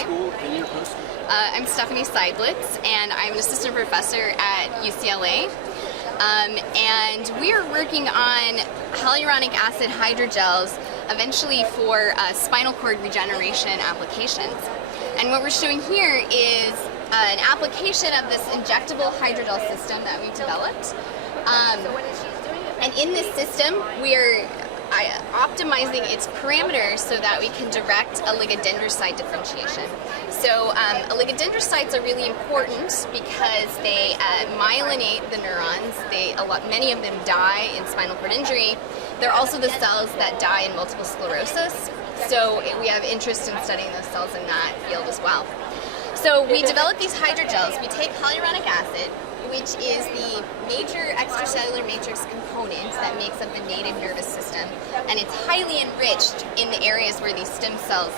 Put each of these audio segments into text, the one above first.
school and your post? I'm Stephanie Seidlits, and I'm an assistant professor at UCLA. And we are working on hyaluronic acid hydrogels eventually for spinal cord regeneration applications. And what we're showing here is an application of this injectable hydrogel system that we've developed. And in this system, we're optimizing its parameters so that we can direct oligodendrocyte differentiation. So oligodendrocytes are really important because they myelinate the neurons. Many of them die in spinal cord injury. They're also the cells that die in multiple sclerosis. So we have interest in studying those cells in that field as well. So we developed these hydrogels. We take hyaluronic acid, which is the major extracellular matrix component that makes up the native nervous system, and it's highly enriched in the areas where these stem cells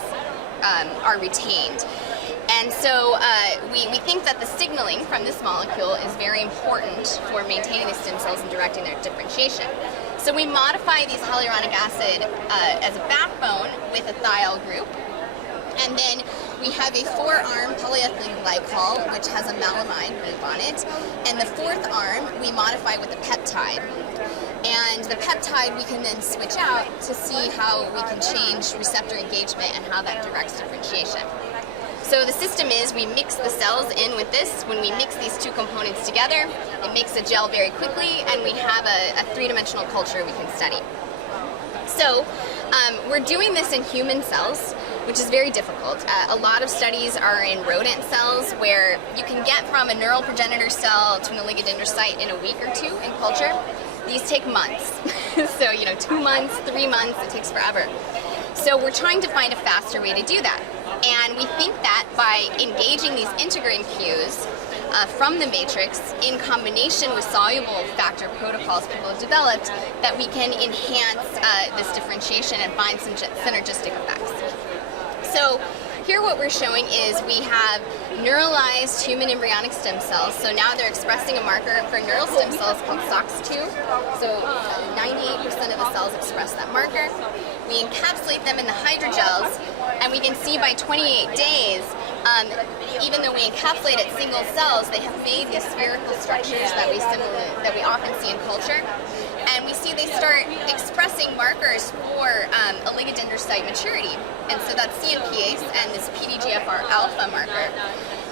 are retained. And so we think that the signaling from this molecule is very important for maintaining the stem cells and directing their differentiation. So we modify these hyaluronic acid as a backbone with a thiol group. And then we have a 4-arm polyethylene glycol, which has a malamide group on it. And the 4th arm we modify with a peptide. And the peptide we can then switch out to see how we can change receptor engagement and how that directs differentiation. So the system is we mix the cells in with this. When we mix these two components together, it makes a gel very quickly, and we have a 3-dimensional culture we can study. So we're doing this in human cells, which is very difficult. A lot of studies are in rodent cells where you can get from a neural progenitor cell to an oligodendrocyte in a week or 2 in culture. These take months. So, 2 months, 3 months, it takes forever. So we're trying to find a faster way to do that. And we think that by engaging these integrin cues from the matrix in combination with soluble factor protocols people have developed, that we can enhance this differentiation and find some synergistic effects. So here what we're showing is we have neuralized human embryonic stem cells. So now they're expressing a marker for neural stem cells called SOX2. So 98% of the cells express that marker. We encapsulate them in the hydrogels, and we can see by 28 days, even though we encapsulate at single cells, they have made these spherical structures that we often see in culture. And we see they start expressing markers for oligodendrocyte maturity. And so that's CNPase and this PDGFR alpha marker.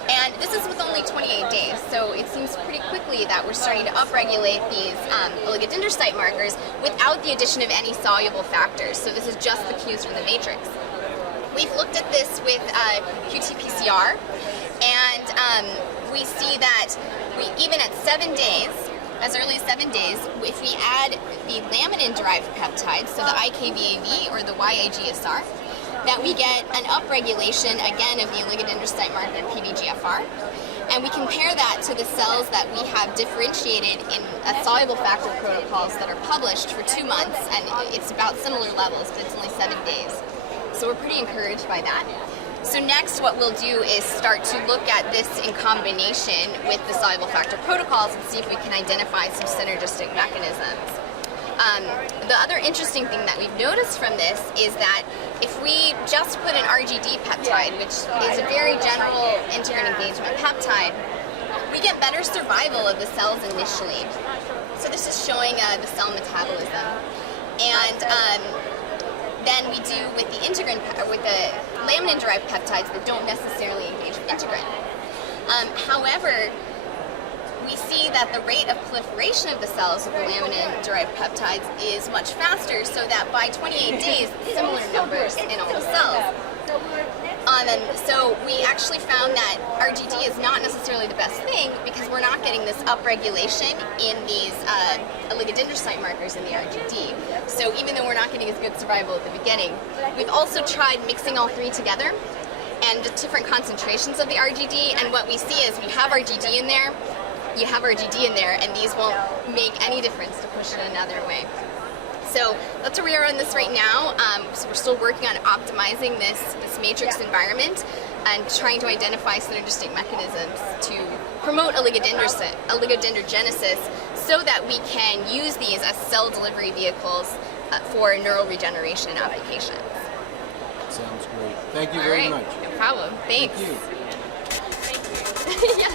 And this is with only 28 days, so it seems pretty quickly that we're starting to upregulate these oligodendrocyte markers without the addition of any soluble factors. So this is just the cues from the matrix. We've looked at this with qT-PCR, and we see that even at 7 days, as early as 7 days, if we add the laminin-derived peptides, so the IKVAV or the YAGSR, that we get an upregulation, again, of the oligodendrocyte marker PDGFR. And we compare that to the cells that we have differentiated in soluble factor protocols that are published for 2 months, and it's about similar levels, but it's only 7 days. So we're pretty encouraged by that. So next what we'll do is start to look at this in combination with the soluble factor protocols and see if we can identify some synergistic mechanisms. The other interesting thing that we've noticed from this is that if we just put an RGD peptide, which is a very general integrin engagement peptide, we get better survival of the cells initially. So this is showing the cell metabolism. And than we do with the integrin, with the laminin-derived peptides that don't necessarily engage with integrin. However, we see that the rate of proliferation of the cells with the laminin-derived peptides is much faster, so that by 28 days, similar numbers in all the cells. So we actually found that RGD is not necessarily the best thing because we're not getting this upregulation in these oligodendrocyte markers in the RGD. So even though we're not getting as good survival at the beginning, we've also tried mixing all 3 together and different concentrations of the RGD, and what we see is we have RGD in there, you have RGD in there, and these won't make any difference to push it another way. So that's where we are on this right now. So we're still working on optimizing this matrix environment and trying to identify synergistic mechanisms to promote oligodendrogenesis so that we can use these as cell delivery vehicles for neural regeneration applications. Sounds great. Thank you very much. problem. Thanks. Thank you. Yeah.